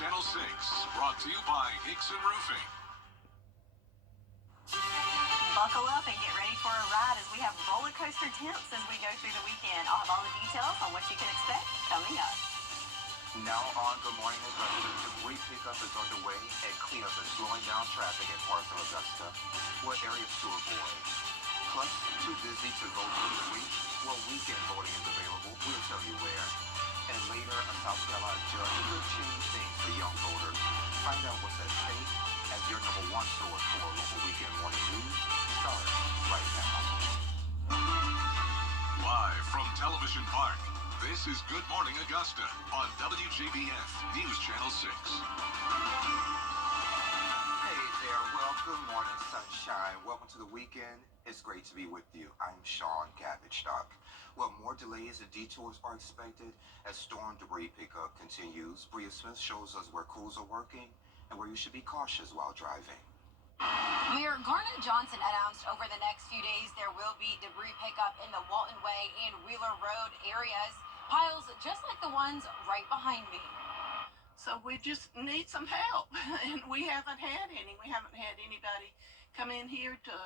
Channel 6, brought to you by Hickson Roofing. Buckle up and get ready for a ride as we have roller coaster temps as we go through the weekend. I'll have all the details on what you can expect coming up. Now on Good Morning Augusta, debris pickup is underway and cleanup is slowing down traffic in parts of Augusta. What areas to avoid? Plus, too busy to vote for the week? Well, weekend voting is available. We'll tell you where. And later, a South Carolina judge will change things for young voters. Find out what's at stake as your number one source for local weekend morning news starts right now. Live from Television Park, this is Good Morning Augusta on WJBF News Channel 6. Hey there, well, good morning, sunshine. Welcome to the weekend. It's great to be with you. I'm Sean Cabbage-Stock. Well, more delays and detours are expected as storm debris pickup continues. Bria Smith shows us where crews are working and where you should be cautious while driving. Mayor Garnett Johnson announced over the next few days there will be debris pickup in the Walton Way and Wheeler Road areas. Piles just like the ones right behind me. So we just need some help, and we haven't had any. We haven't had anybody come in here to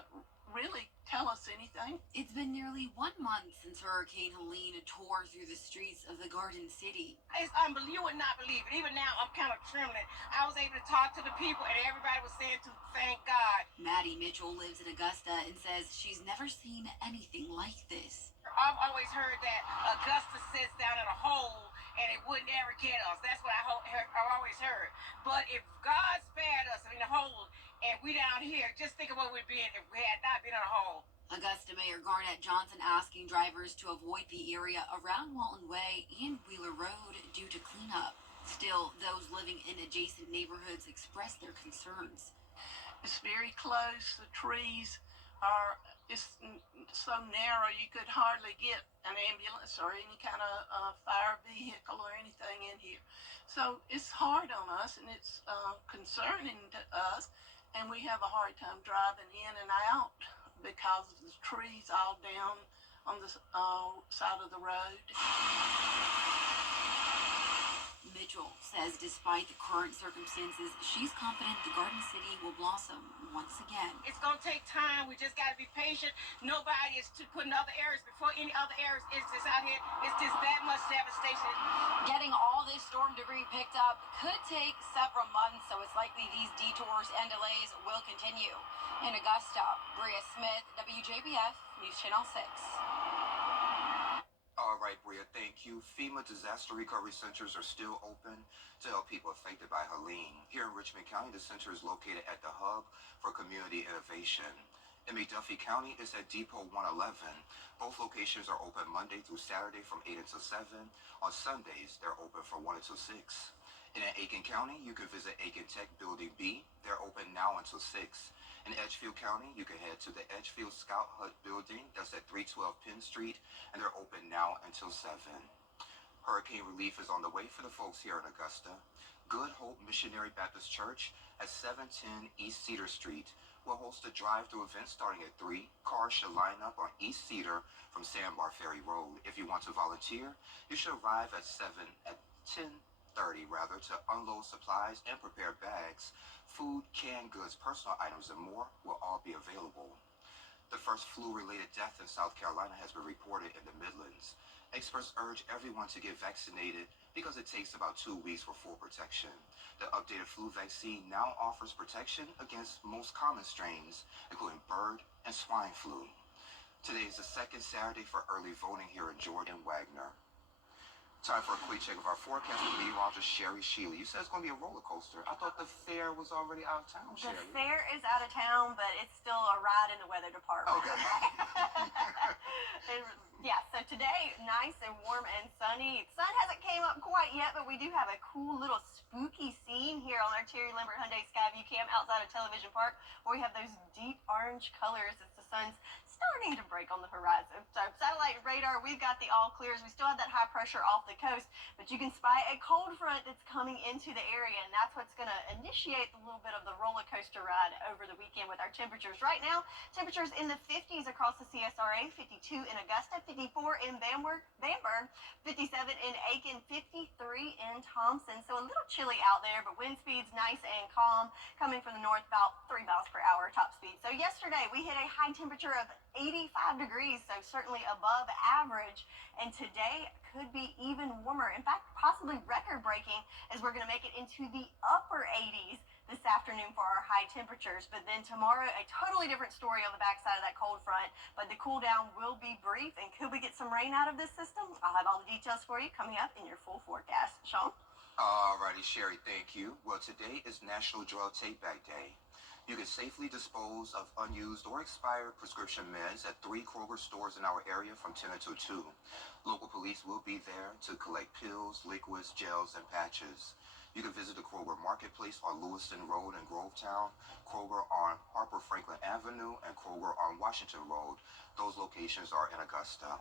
really tell us anything. It's been nearly 1 month since Hurricane Helene tore through the streets of the Garden City. It's unbelievable. You would not believe it. Even now, I'm kind of trembling. I was able to talk to the people, and everybody was saying to thank God. Maddie Mitchell lives in Augusta and says she's never seen anything like this. I've always heard that Augusta sits down in a hole and it would never get us. That's what I've always heard. But if God spared us in the hole and we down here, just think of what we'd be in if we had not been in a hole. Augusta Mayor Garnett Johnson asking drivers to avoid the area around Walton Way and Wheeler Road due to cleanup. Still, those living in adjacent neighborhoods express their concerns. It's very close. The trees are so narrow you could hardly get an ambulance or any kind of fire vehicle or anything in here. So it's hard on us and it's concerning to us, and we have a hard time driving in and out because of the trees all down on the side of the road. Mitchell says despite the current circumstances, she's confident the Garden City will blossom once again. It's going to take time. We just got to be patient. Nobody is putting other areas before any other areas. It's just out here. It's just that much devastation. Getting all this storm debris picked up could take several months, so it's likely these detours and delays will continue. In Augusta, Bria Smith, WJBF News Channel 6. All right, Bria, thank you. FEMA disaster recovery centers are still open to help people affected by Helene. Here in Richmond County, the center is located at the Hub for Community Innovation. In McDuffie County, it's at Depot 111. Both locations are open Monday through Saturday from 8 until 7. On Sundays, they're open from 1 until 6. And in Aiken County, you can visit Aiken Tech Building B. They're open now until 6. In Edgefield County, you can head to the Edgefield Scout Hut building. That's at 312 Penn Street, and they're open now until 7. Hurricane relief is on the way for the folks here in Augusta. Good Hope Missionary Baptist Church at 710 East Cedar Street will host a drive-through event starting at 3. Cars should line up on East Cedar from Sandbar Ferry Road. If you want to volunteer, you should arrive at 10:30 to unload supplies and prepare bags. Food, canned goods, personal items, and more will all be available. The first flu-related death in South Carolina has been reported in the Midlands. Experts urge everyone to get vaccinated because it takes about 2 weeks for full protection. The updated flu vaccine now offers protection against most common strains, including bird and swine flu. Today is the second Saturday for early voting here in Jordan Wagner. Time for a quick check of our forecast with meteorologist Sherry Shealy. You said it's going to be a roller coaster. I thought the fair was already out of town, Sherry. The fair is out of town, but it's still a ride in the weather department. Okay. Yeah, so today, nice and warm and sunny. Sun hasn't came up quite yet, but we do have a cool little spooky scene here on our Terry Lambert Hyundai Skyview Cam outside of Television Park, where we have those deep orange colors as the sun's starting to break on the horizon. So satellite satellite radar, we've got the all clears. We still have that high pressure off the coast, but you can spy a cold front that's coming into the area, and that's what's going to initiate a little bit of the roller coaster ride over the weekend with our temperatures. Right now, temperatures in the 50s across the CSRA, 52 in Augusta, 54 in Bamberg, 57 in Aiken, 53 in Thompson. So a little chilly out there, but wind speeds nice and calm, coming from the north about 3 miles per hour top speed. So yesterday we hit a high temperature of 85 degrees, so certainly above average. And today could be even warmer. In fact, possibly record breaking, as we're going to make it into the upper 80s this afternoon for our high temperatures. But then tomorrow, a totally different story on the backside of that cold front. But the cool down will be brief. And could we get some rain out of this system? I'll have all the details for you coming up in your full forecast. Sean? Alrighty, Sherry, thank you. Well, today is National Drug Take-Back Day. You can safely dispose of unused or expired prescription meds at 3 Kroger stores in our area from 10 until 2. Local police will be there to collect pills, liquids, gels, and patches. You can visit the Kroger Marketplace on Lewiston Road in Grovetown, Kroger on Harper Franklin Avenue, and Kroger on Washington Road. Those locations are in Augusta.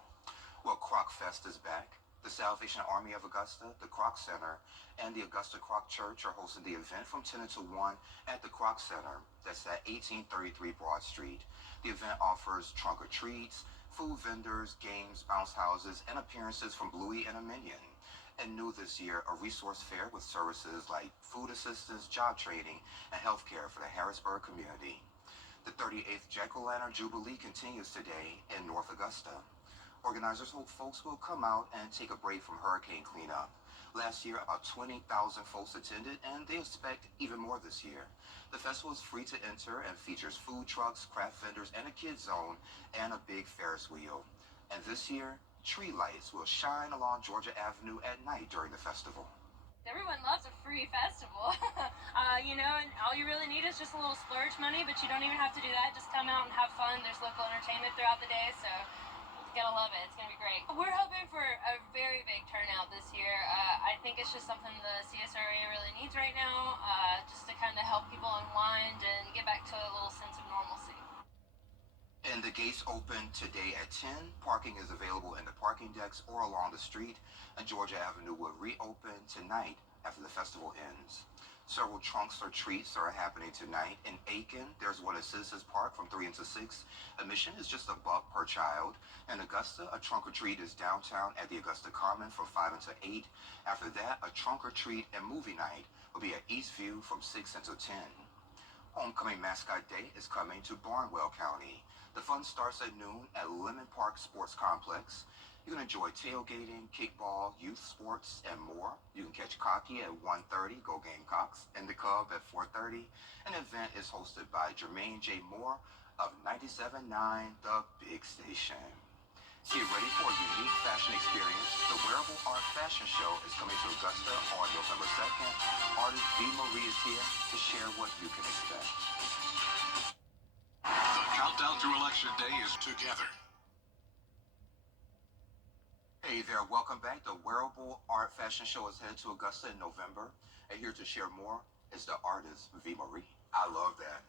Well, Croc Fest is back. The Salvation Army of Augusta, the Croc Center, and the Augusta Croc Church are hosting the event from 10 until 1 at the Croc Center. That's at 1833 Broad Street. The event offers trunk or treats, food vendors, games, bounce houses, and appearances from Bluey and a Minion. And new this year, a resource fair with services like food assistance, job training, and healthcare for the Harrisburg community. The 38th Jack-O-Lantern Jubilee continues today in North Augusta. Organizers hope folks will come out and take a break from hurricane cleanup. Last year, about 20,000 folks attended, and they expect even more this year. The festival is free to enter and features food trucks, craft vendors, and a kids zone, and a big Ferris wheel. And this year, tree lights will shine along Georgia Avenue at night during the festival. Everyone loves a free festival. And all you really need is just a little splurge money, but you don't even have to do that. Just come out and have fun. There's local entertainment throughout the day, so gonna love it. It's gonna be great. We're hoping for a very big turnout this year. I think it's just something the CSRA really needs right now, just to kind of help people unwind and get back to a little sense of normalcy. And the gates open today at 10. Parking is available in the parking decks or along the street, and Georgia Avenue will reopen tonight after the festival ends. Several trunks or treats are happening tonight. In Aiken, there's one at Citizens Park from 3 until 6. Admission is just $1 per child. In Augusta, a trunk or treat is downtown at the Augusta Common from 5 until 8. After that, a trunk or treat and movie night will be at Eastview from 6 until 10. Homecoming Mascot Day is coming to Barnwell County. The fun starts at noon at Lemon Park Sports Complex. You can enjoy tailgating, kickball, youth sports, and more. You can catch Cocky at 1:30, go Gamecocks, and the Cub at 4:30. An event is hosted by Jermaine J. Moore of 97.9 The Big Station. Get ready for a unique fashion experience. The Wearable Art Fashion Show is coming to Augusta on November 2nd. Artist V. Marie is here to share what you can expect. The countdown to Election Day is together. Hey there, welcome back. The Wearable Art Fashion Show is headed to Augusta in November. And here to share more is the artist, V. Marie. I love that.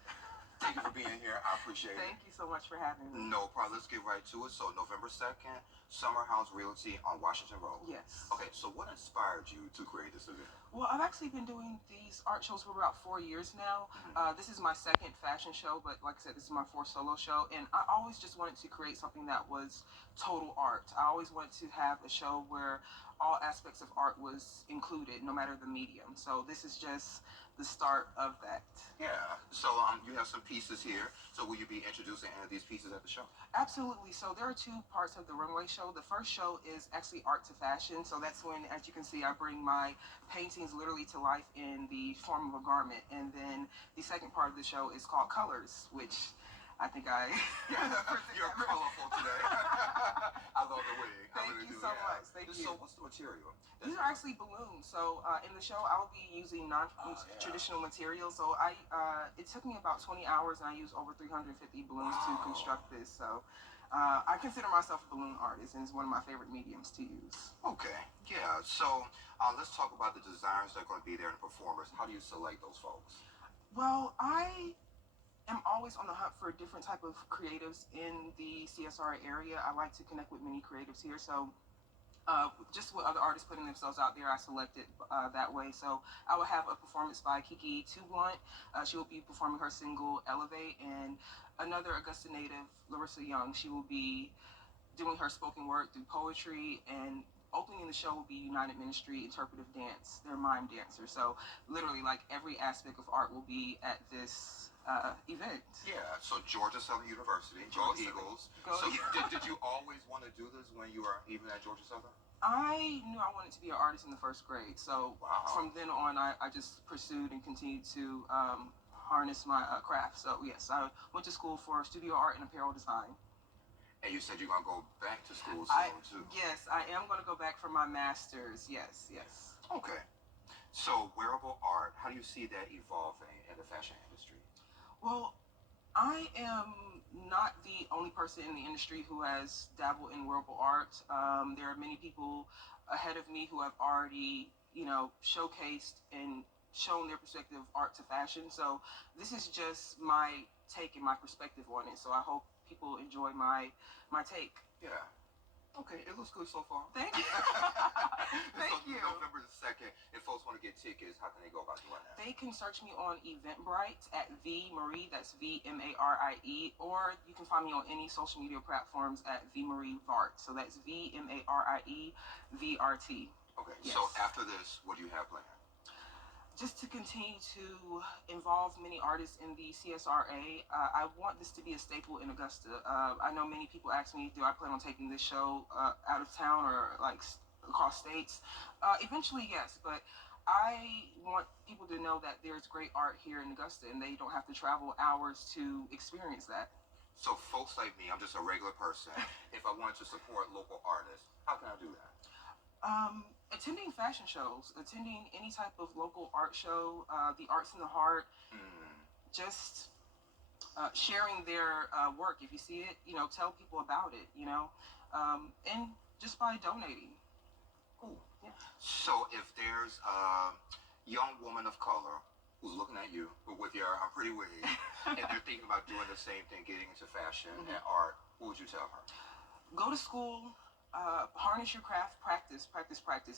Thank you for being here. I appreciate it. Thank you so much for having me. No problem. Let's get right to it. So November 2nd, Summer House Realty on Washington Road. Yes. Okay, so what inspired you to create this event? Well, I've actually been doing these art shows for about 4 years now. This is my second fashion show, but like I said, this is my fourth solo show. And I always just wanted to create something that was total art. I always wanted to have a show where all aspects of art was included, no matter the medium. So this is just the start of that. Yeah. So you have some pieces here. So will you be introducing any of these pieces at the show? Absolutely. So there are two parts of the runway show. The first show is actually art to fashion. So that's when, as you can see, I bring my paintings literally to life in the form of a garment. And then the second part of the show is called Colors, which I think You're colorful today. I love the wig. Thank you so much. Thank you. So what's the material? These are actually balloons. So in the show, I will be using non-traditional materials. So it took me about 20 hours, and I used over 350 balloons to construct this. So I consider myself a balloon artist, and it's one of my favorite mediums to use. Okay. Yeah. So let's talk about the designers that are going to be there and the performers. How do you select those folks? Well, I am always on the hunt for different type of creatives in the CSRA area. I like to connect with many creatives here, so just with other artists putting themselves out there, I selected that way. So I will have a performance by Kiki Two Blunt. She will be performing her single Elevate, and another Augusta native, Larissa Young. She will be doing her spoken word through poetry, and opening the show will be United Ministry Interpretive Dance. They're mime dancers. So literally, like every aspect of art will be at this event. Yeah, so Georgia Southern University, go Eagles. Go So Eagles. did you always want to do this when you were even at Georgia Southern? I knew I wanted to be an artist in the first grade. So Wow. from then on, I just pursued and continued to harness my craft. So yes, I went to school for studio art and apparel design. And you said you're going to go back to school soon, too. Yes, I am going to go back for my master's. Yes. Okay. So wearable art, how do you see that evolving in the fashion industry? Well, I am not the only person in the industry who has dabbled in wearable art. There are many people ahead of me who have already, showcased and shown their perspective of art to fashion. So this is just my take and my perspective on it. So I hope people enjoy my take. Yeah. Okay, it looks good so far. Thank you. Thank you. November the 2nd, if folks want to get tickets, how can they go about doing that? They can search me on Eventbrite at VMarie, that's VMarie, or you can find me on any social media platforms at VMarie Vart. So that's VMarie VRT. Okay, Yes. So after this, what do you have planned? Just to continue to involve many artists in the CSRA. I want this to be a staple in Augusta. I know many people ask me, do I plan on taking this show out of town or like across states? Eventually, yes, but I want people to know that there's great art here in Augusta and they don't have to travel hours to experience that. So folks like me, I'm just a regular person. If I wanted to support local artists, how can I do that? Attending fashion shows, attending any type of local art show, the Arts in the Heart, just sharing their work. If you see it, tell people about it, and just by donating. Cool. Yeah. So if there's a young woman of color who's looking at you with your pretty wig, and they're thinking about doing the same thing, getting into fashion and art, what would you tell her? Go to school. Harness your craft, practice.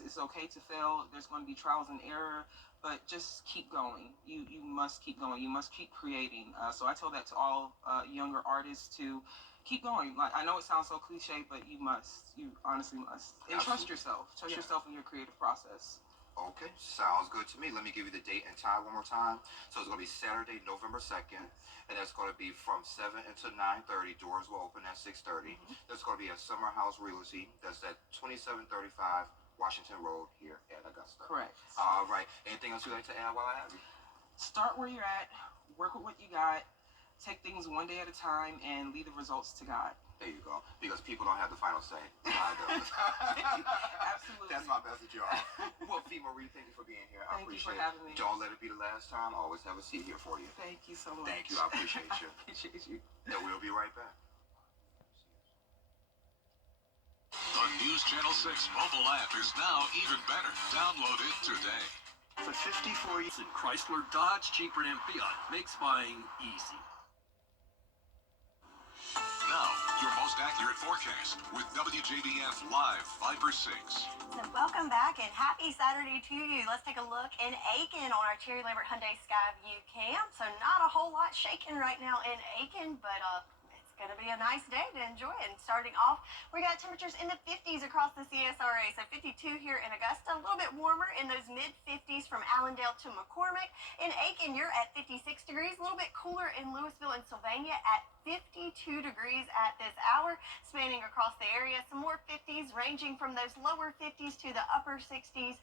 It's okay to fail. There's going to be trials and error, but just keep going. You must keep going. You must keep creating. So I tell that to all younger artists to keep going. Like, I know it sounds so cliche, but you must. You honestly must. And trust yourself. Trust yourself in your creative process. Okay, sounds good to me. Let me give you the date and time one more time. So it's going to be Saturday, November 2nd, and that's going to be from 7 until 9:30. Doors will open at 6:30. That's going to be at Summer House Realty. That's at 2735 Washington Road here in Augusta. Correct. All right. Anything else you'd like to add while I have you? Start where you're at. Work with what you got. Take things one day at a time and leave the results to God. There you go. Because people don't have the final say. God does. Absolutely. That's my message, y'all. Well, VMarie, thank you for being here. I Thank you appreciate for having me. Don't let it be the last time. I always have a seat here for you. Thank you so much. Thank you. I appreciate you. Appreciate you. And we'll be right back. The News Channel 6 mobile app is now even better. Download it today. For 54 years, Chrysler, Dodge, Jeep, Ram, Fiat makes buying easy. Now, your most accurate forecast with WJBF Live 5 for 6. So welcome back and happy Saturday to you. Let's take a look in Aiken on our Cherry Lambert Hyundai Skyview Camp. So not a whole lot shaking right now in Aiken, but it's going to be a nice day to enjoy it. And starting off, we got temperatures in the 50s across the CSRA. So 52 here in Augusta, a little bit warmer in those mid-50s from Allendale to McCormick. In Aiken, you're at 56 degrees, a little bit cooler in Louisville and Sylvania at 52 degrees at this hour, spanning across the area. Some more 50s ranging from those lower 50s to the upper 60s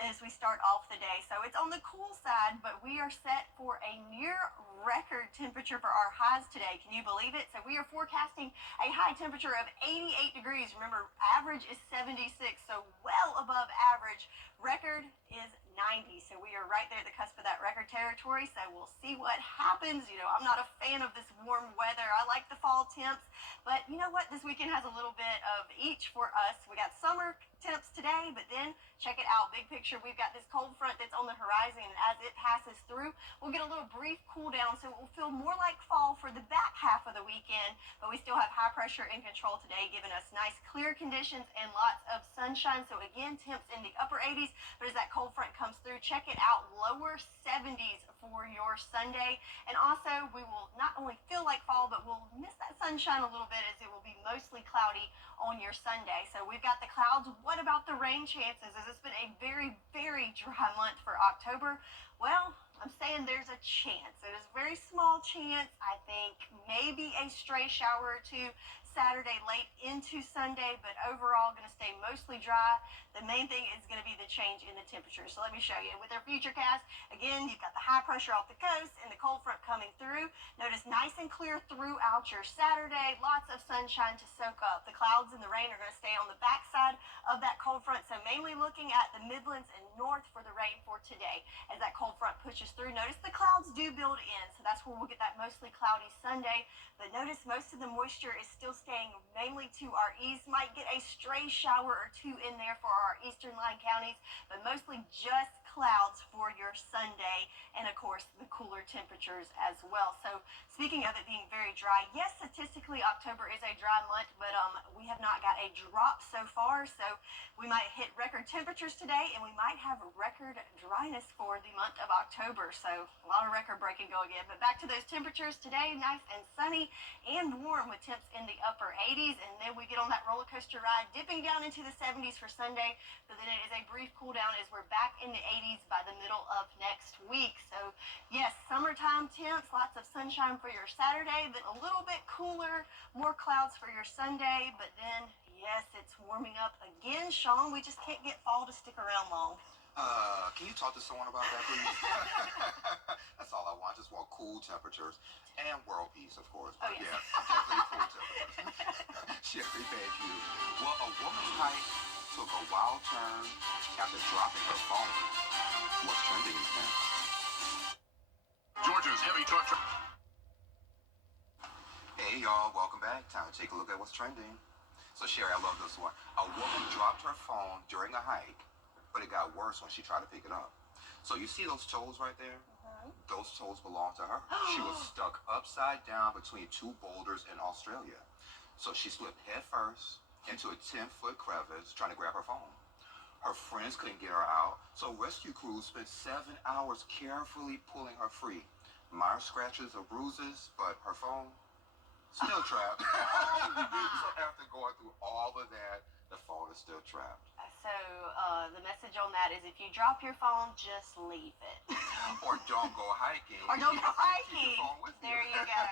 as we start off the day. So it's on the cool side, but we are set for a near record temperature for our highs today. Can you believe it? So we are forecasting a high temperature of 88 degrees. Remember, average is 76, so well above average. Record is 90, so we are right there at the cusp of that record territory, so we'll see what happens. I'm not a fan of this warm weather. I like the fall temps, but you know what? This weekend has a little bit of each for us. We got summer temps today, but then check it out. Big picture, we've got this cold front that's on the horizon, and as it passes through, we'll get a little brief cool down, so it will feel more like fall for the back half of the weekend, but we still have high pressure in control today, giving us nice clear conditions and lots of sunshine. So again, temps in the upper 80s, but as that cold front comes through, check it out, lower 70s for your Sunday. And also, we will not only feel like fall, but we'll miss that sunshine a little bit, as it will be mostly cloudy on your Sunday. So we've got the clouds. What about the rain chances? As it's been a very, very dry month for October, well, I'm saying there's a chance. It is a very small chance. I think maybe a stray shower or two Saturday late into Sunday, but overall going to stay mostly dry. The main thing is going to be the change in the temperature. So let me show you. With our futurecast, again, you've got the high pressure off the coast and the cold front coming through. Notice nice and clear throughout your Saturday. Lots of sunshine to soak up. The clouds and the rain are going to stay on the backside of that cold front. So mainly looking at the Midlands and north for the rain for today. As that cold front pushes through, notice the clouds do build in. So that's where we'll get that mostly cloudy Sunday. But notice most of the moisture is still staying mainly to our east. Might get a stray shower or two in there for our eastern line counties, but mostly just clouds for your Sunday, and of course the cooler temperatures as well. So speaking of it being very dry, yes, statistically October is a dry month, but we have not got a drop so far, so we might hit record temperatures today, and we might have record dryness for the month of October. So a lot of record breaking going in. But back to those temperatures today, nice and sunny and warm with temps in the upper 80s, and then we get on that roller coaster ride, dipping down into the 70s for Sunday, but then it is a brief cool down as we're back in the 80s by the middle of next week. So yes, summertime temps, lots of sunshine for your Saturday, but a little bit cooler, more clouds for your Sunday, but then yes, it's warming up again. Sean, we just can't get fall to stick around long. Can you talk to someone about that, please? That's all I want. I just want cool temperatures and world peace, of course. But yes. Yeah, definitely cool temperatures. Sherry, thank you. Well, a woman's hike took a wild turn after dropping her phone. What's trending is next. Georgia's heavy truck. Hey, y'all. Welcome back. Time to take a look at what's trending. So, Sherry, I love this one. A woman dropped her phone during a hike, but it got worse when she tried to pick it up. So you see those toes right there? Those toes belong to her. She was stuck upside down between two boulders in Australia. So she slipped head first into a 10-foot crevice trying to grab her phone. Her friends couldn't get her out, so rescue crews spent 7 hours carefully pulling her free. Minor scratches or bruises, but her phone still trapped. So after going through all of that, the phone is still trapped. So the message on that is, if you drop your phone, just leave it. Or don't go hiking. Or don't go Keep hiking. your phone with you. There you go.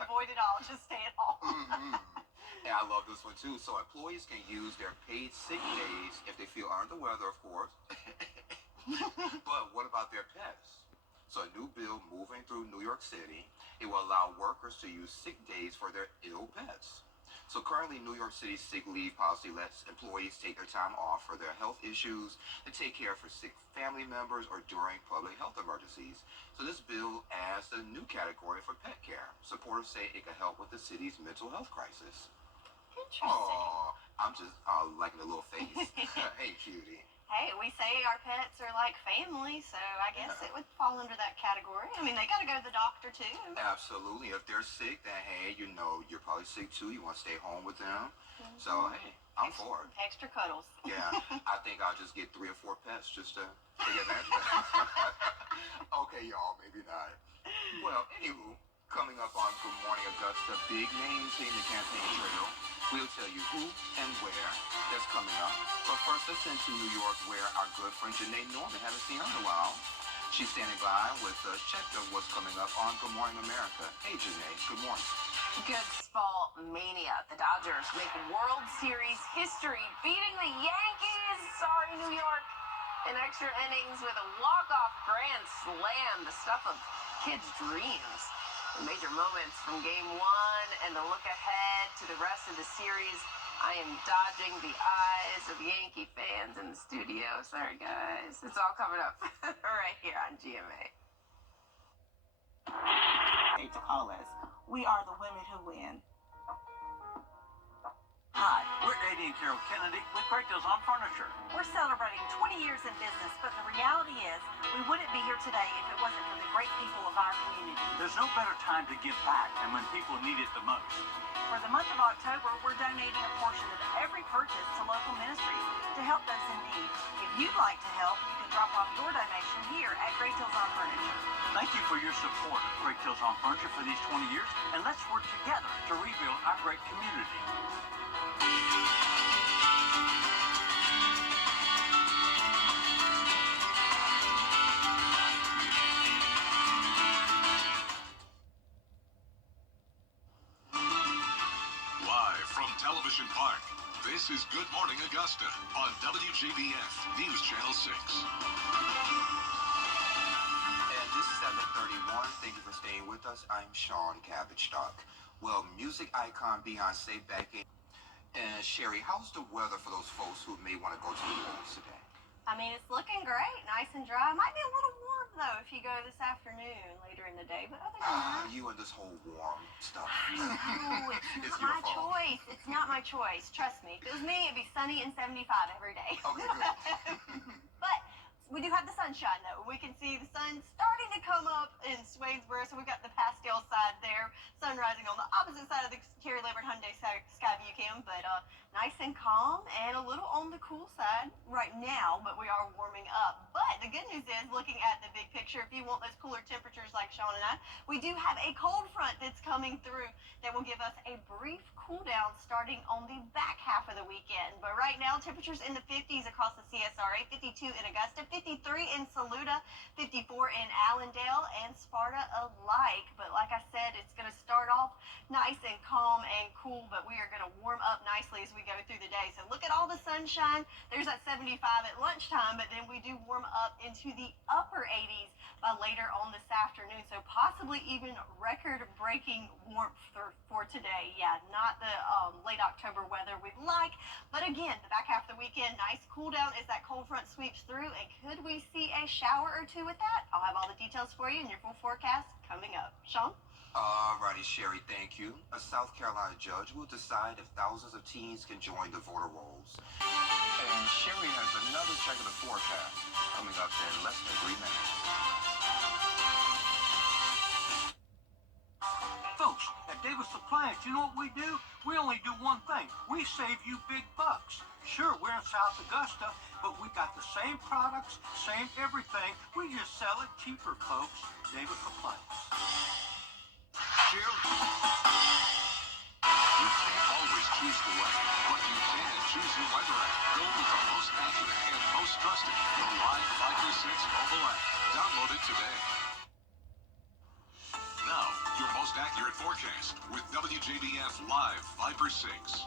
Avoid it all. Just stay at home. And I love this one too. So employees can use their paid sick days if they feel under the weather, of course. But what about their pets? So a new bill moving through New York City, it will allow workers to use sick days for their ill pets. So currently, New York City's sick leave policy lets employees take their time off for their health issues, to take care for sick family members, or during public health emergencies. So this bill adds a new category for pet care. Supporters say it could help with the city's mental health crisis. Interesting. Aw, I'm just liking the little face. Hey, cutie. Hey, we say our pets are like family, so I guess it would fall under that category. I mean, they got to go to the doctor too. Absolutely. If they're sick, then hey, you know, you're probably sick too. You want to stay home with them. So hey, I'm for it. Extra cuddles. Yeah, I think I'll just get 3 or 4 pets just to take advantage of that. Okay, y'all, maybe not. Well, anywho, coming up on Good Morning Augusta, big names hitting the campaign trail. We'll tell you who and where that's coming up. But first, let's send to New York, where our good friend Janae Norman, haven't seen her in a while. She's standing by with a check of what's coming up on Good Morning America. Hey, Janae, good morning. Good fall mania. The Dodgers make World Series history, beating the Yankees. Sorry, New York. In extra innings with a walk-off grand slam, the stuff of kids' dreams. The major moments from Game 1 and the look ahead to the rest of the series. I am dodging the eyes of Yankee fans in the studio. Sorry, guys. It's all coming up right here on GMA. To call us. We are the women who win. Hi, we're 80 Katie and Carol Kennedy with Great Deals on Furniture. We're celebrating 20 years in business, but the reality is we wouldn't be here today if it wasn't for the great people of our community. There's no better time to give back than when people need it the most. For the month of October, we're donating a portion of every purchase to local ministries to help those in need. If you'd like to help, you can drop off your donation here at Great Deals on Furniture. Thank you for your support of Great Deals on Furniture for these 20 years, and let's work together to rebuild our great community. Live from Television Park, this is Good Morning Augusta on WJBF News Channel 6. And this is 7:31. Thank you for staying with us. I'm Sean Cabbage-Stock. Well, music icon Beyonce back in. And Sherry, how's the weather for those folks who may want to go to the malls today? I mean, it's looking great, nice and dry. Might be a little warm though if you go this afternoon later in the day, but other than that, You and this whole warm stuff. no, it's It's not your my fault. choice. It's not my choice. Trust me. If it was me, it'd be sunny and 75 every day. Okay, good. But we do have the sunshine though. We can see the sun starting to come up in Swainsboro, so we've got the pastel side there, sun rising on the opposite side of the Kerry Lambert Hyundai Skyview Cam, but nice and calm and a little on the cool side right now, but we are warming up. But the good news is, looking at the big picture, if you want those cooler temperatures like Sean and I, we do have a cold front that's coming through that will give us a brief cool down starting on the back half of the weekend. But right now, temperatures in the 50s across the CSRA, 52 in Augusta, 53 in Saluda, 54 in Allendale and Sparta alike. But like I said, it's going to start off nice and calm and cool, but we are going to warm up nicely as we go through the day. So look at all the sunshine. There's that 75 at lunchtime, but then we do warm up into the upper 80s by later on this afternoon. So possibly even record-breaking warmth for today. Yeah, not the late October weather we'd like, but again, the back half of the weekend, nice cool down as that cold front sweeps through. And could we see a shower or two with that? I'll have all the details for you in your full forecast coming up. Sean? Alrighty, Sherry, thank you. A South Carolina judge will decide if thousands of teens can join the voter rolls. And Sherry has another check of the forecast coming up in less than 3 minutes. Folks, at Davis Appliance, you know what we do? We only do one thing. We save you big bucks. Sure, we're in South Augusta, but we got the same products, same everything. We just sell it cheaper, folks. Davis Appliance. You can't always choose the weather, but you can choose your weather app. Go with the most accurate and most trusted, the Live 536 mobile app. Download it today. Now, your most accurate forecast with WJBF Live 536.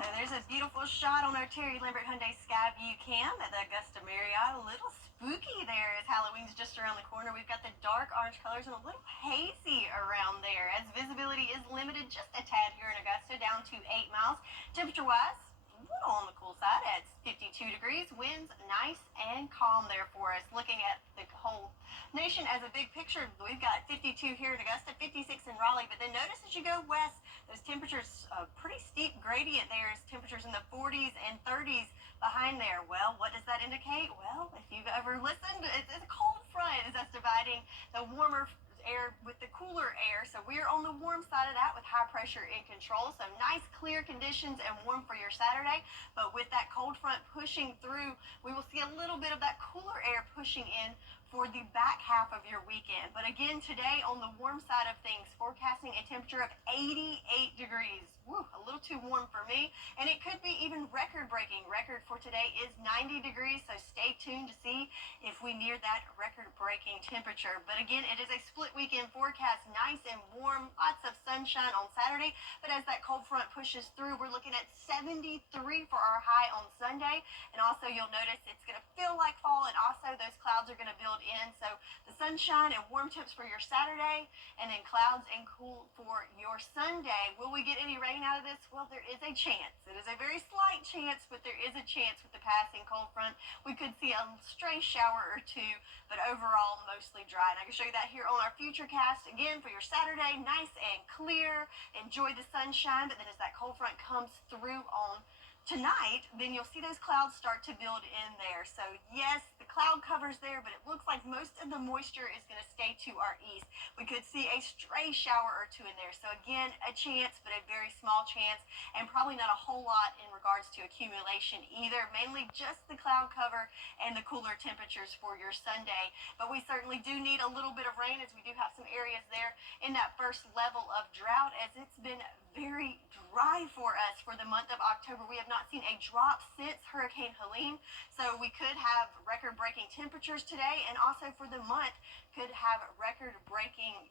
So there's a beautiful shot on our Terry Lambert Hyundai Skyview Cam at the Augusta Marriott. A little spooky there as Halloween's just around the corner. We've got the dark orange colors and a little hazy around there as visibility is limited just a tad here in Augusta, down to 8 miles. Temperature-wise, a little on the cool side at 52 degrees. Winds nice and calm there for us. Looking at the whole nation as a big picture, we've got 52 here in Augusta, 56 in Raleigh, but then notice as you go west, those temperatures, a pretty steep gradient there is temperatures in the 40s and 30s behind there. Well, what does that indicate? Well, if you've ever listened, it's a cold front as that's dividing the warmer air with the cooler air. So we're on the warm side of that with high pressure in control. So nice clear conditions and warm for your Saturday. But with that cold front pushing through, we will see a little bit of that cooler air pushing in for the back half of your weekend. But again, today on the warm side of things, forecasting a temperature of 88 degrees. Woo, a little too warm for me. And it could be even record-breaking. Record for today is 90 degrees, so stay tuned to see if we near that record-breaking temperature. But again, it is a split weekend forecast, nice and warm, lots of sunshine on Saturday. But as that cold front pushes through, we're looking at 73 for our high on Sunday. And also you'll notice it's going to feel like fall, and also those clouds are going to build in. So the sunshine and warm temps for your Saturday, and then clouds and cool for your Sunday. Will we get any rain out of this? Well, there is a chance. It is a very slight chance, but there is a chance with the passing cold front. We could see a stray shower or two, but overall mostly dry. And I can show you that here on our future cast again for your Saturday, nice and clear. Enjoy the sunshine, but then as that cold front comes through on tonight, then you'll see those clouds start to build in there. So yes, the cloud cover's there, but it looks like most of the moisture is going to stay to our east. We could see a stray shower or two in there. So again, a chance, but a very small chance, and probably not a whole lot in regards to accumulation either. Mainly just the cloud cover and the cooler temperatures for your Sunday. But we certainly do need a little bit of rain, as we do have some areas there in that first level of drought, as it's been very dry for us for the month of October. We have not seen a drop since Hurricane Helene, so we could have record-breaking temperatures today, and also for the month could have record-breaking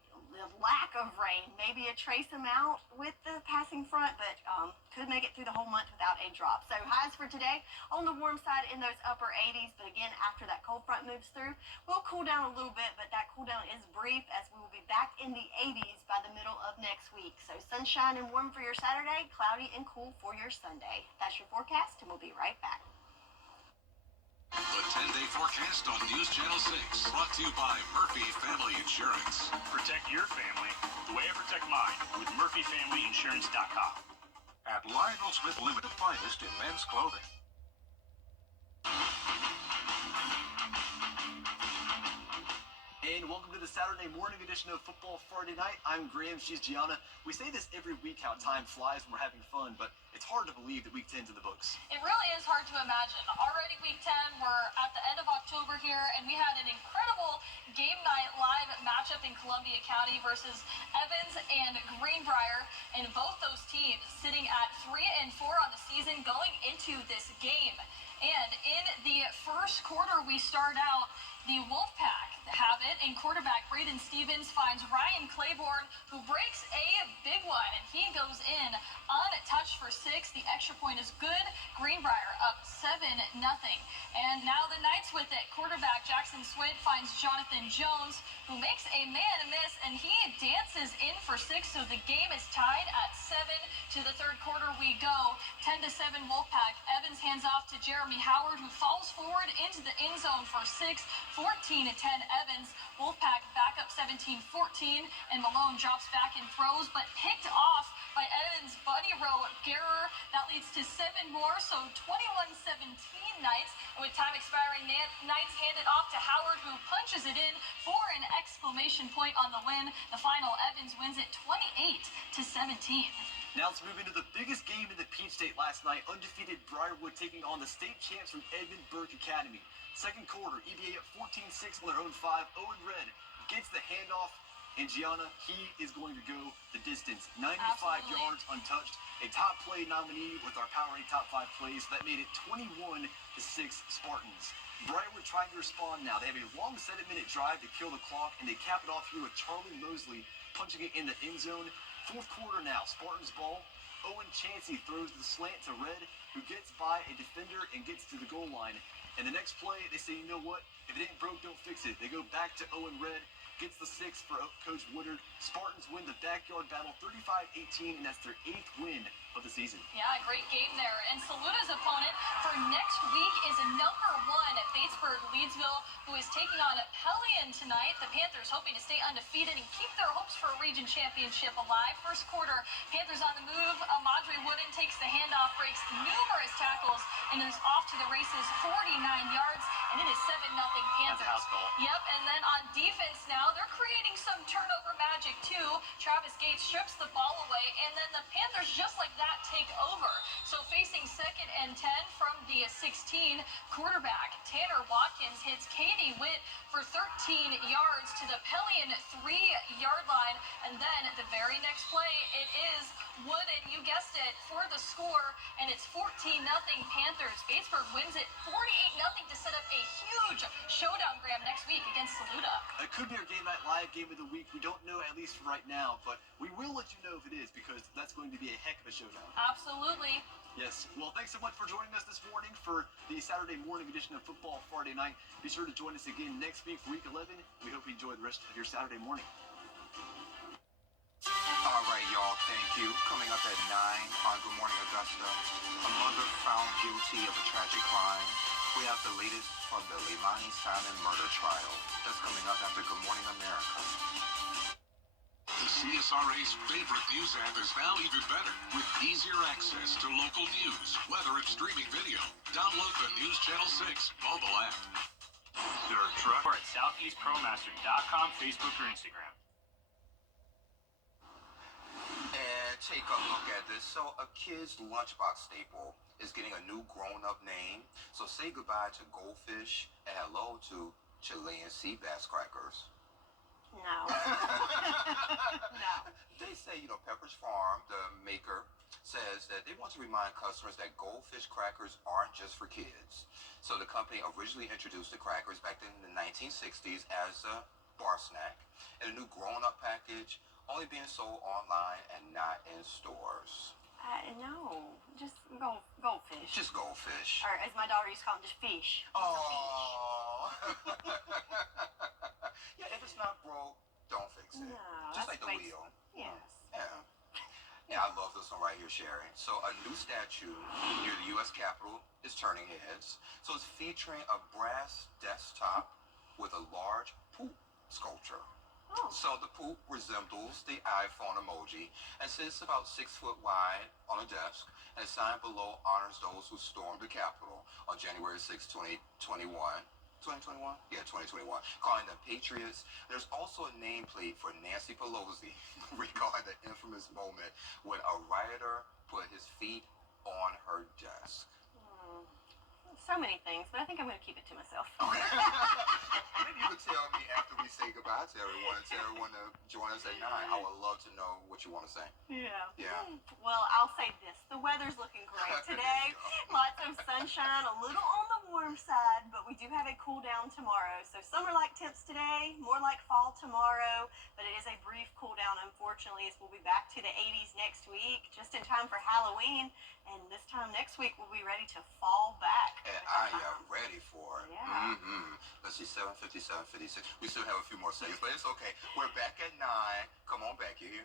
lack of rain, maybe a trace amount with the passing front, but could make it through the whole month without a drop. So highs for today on the warm side in those upper 80s, but again, after that cold front moves through, we'll cool down a little bit, but that cool down is brief, as we will be back in the 80s by the middle of next week. So sunshine and warm for your Saturday, cloudy and cool for your Sunday. That's your forecast, and we'll be right back. The 10-day forecast on News Channel 6, brought to you by Murphy Family Insurance. Protect your family the way I protect mine with MurphyFamilyInsurance.com. At Lionel Smith Limited, finest in men's clothing. And welcome to the Saturday morning edition of Football Friday Night. I'm Graham, she's Gianna. We say this every week, how time flies when we're having fun, but it's hard to believe that week 10's in the books. It really is hard to imagine. Already week 10, we're at the end of October here, and we had an incredible game night live matchup in Columbia County versus Evans and Greenbrier, and both those teams sitting at 3-4 on the season going into this game. And in the first quarter, we start out the Wolfpack have it, and quarterback Braden Stevens finds Ryan Claiborne, who breaks a big one, and he goes in untouched for 6. The extra point is good. Greenbrier up 7-0. And now the Knights with it. Quarterback Jackson Swint finds Jonathan Jones, who makes a man miss, and he dances in for 6, so the game is tied at 7. To the third quarter we go. 10-7 Wolfpack. Evans hands off to Jeremy Howard, who falls forward into the end zone for 6. 14-10 Evans. Wolfpack back up 17-14, and Malone drops back and throws, but picked off by Evans' Buddy Rowe Guerrer. That leads to 7 more, so 21-17 Knights. And with time expiring, Knights hand it off to Howard, who punches it in for an exclamation point on the win. The final, Evans wins it 28-17. Now let's move into the biggest game in the Peach State last night. Undefeated Briarwood taking on the state champs from Edmund Burke Academy. Second quarter, EBA up 14-6 on their own 5. Owen Red gets the handoff, and Gianna, he is going to go the distance. 95 Absolutely. yards untouched. A top play nominee with our Power 8 top 5 plays. That made it 21-6 Spartans. Briarwood trying to respond now. They have a long 7-minute drive to kill the clock, and they cap it off here with Charlie Mosley punching it in the end zone. Fourth quarter now, Spartans ball. Owen Chansey throws the slant to Red, who gets by a defender and gets to the goal line. And the next play, they say, you know what? If it ain't broke, don't fix it. They go back to Owen Red, gets the 6 for Coach Woodard. Spartans win the backyard battle 35-18, and that's their 8th win of the season. Yeah, great game there. And Saluta's opponent for next week is number 1 Batesburg-Leedsville, who is taking on Pelion tonight. The Panthers hoping to stay undefeated and keep their hopes for a region championship alive. First quarter, Panthers on the move. Amadre Wooden takes the handoff, breaks numerous tackles, and is off to the races 49 yards, and it is 7-0 Panthers. That's a house call. Yep, and then on defense now, they're creating some turnover magic too. Travis Gates strips the ball away, and then the Panthers, just like that, take over. So facing 2nd and 10 from the 16, quarterback Tanner Watkins hits Katie Witt for 13 yards to the Pelion 3-yard line, and then the very next play, it is Wooden, you guessed it, for the score, and it's 14-0 Panthers. Batesburg wins it 48-0 to set up a huge showdown, Graham, next week against Saluda. It could be our Game Night Live game of the week. We don't know, at least right now, but we will let you know if it is, because that's going to be a heck of a showdown. Absolutely. Yes. Well, thanks so much for joining us this morning for the Saturday morning edition of Football Friday Night. Be sure to join us again next week for Week 11. We hope you enjoy the rest of your Saturday morning. All right, y'all, thank you. Coming up at 9 on Good Morning Augusta, a mother found guilty of a tragic crime. We have the latest from the Leilani Salmon murder trial. That's coming up after Good Morning America. The CSRA's favorite news app is now even better with easier access to local news, weather, and streaming video. Download the News Channel 6 mobile app. Dirt truck. Or at southeastpromaster.com, Facebook, or Instagram. And take a look at this. So a kid's lunchbox staple is getting a new grown-up name. So say goodbye to goldfish and hello to Chilean sea bass crackers. No. No. They say, Pepperidge Farm, the maker, says that they want to remind customers that goldfish crackers aren't just for kids. So the company originally introduced the crackers back in the 1960s as a bar snack in a new grown-up package, only being sold online and not in stores. No, just goldfish. Just goldfish. Or as my daughter used to call them, just fish. Oh. Yeah, if it's not broke, don't fix it. No, just that's like the wheel. Yes. Yeah. Yeah, I love this one right here, Sherry. So a new statue near the U.S. Capitol is turning heads. So it's featuring a brass desktop with a large poop sculpture. Oh. So the poop resembles the iPhone emoji and sits about 6 foot wide on a desk, and a sign below honors those who stormed the Capitol on January 6, 2021. 2021? Yeah, 2021. Calling them patriots. There's also a nameplate for Nancy Pelosi regarding the infamous moment when a rioter put his feet on her desk. So many things, but I think I'm going to keep it to myself. Okay. Maybe you could tell me after we say goodbye to everyone and tell everyone to join us at 9. I would love to know what you want to say. Yeah. Yeah. Well, I'll say this. The weather's looking great today. Lots of sunshine, a little on the warm side, but we do have a cool down tomorrow. So summer-like temps today, more like fall tomorrow, but it is a brief cool down, unfortunately, as we'll be back to the 80s next week, just in time for Halloween. And this time next week, we'll be ready to fall back. And I am ready for it. Yeah. Let's see, 7:50, 7:56. We still have a few more seconds, but it's okay. We're back at 9. Come on back, you hear?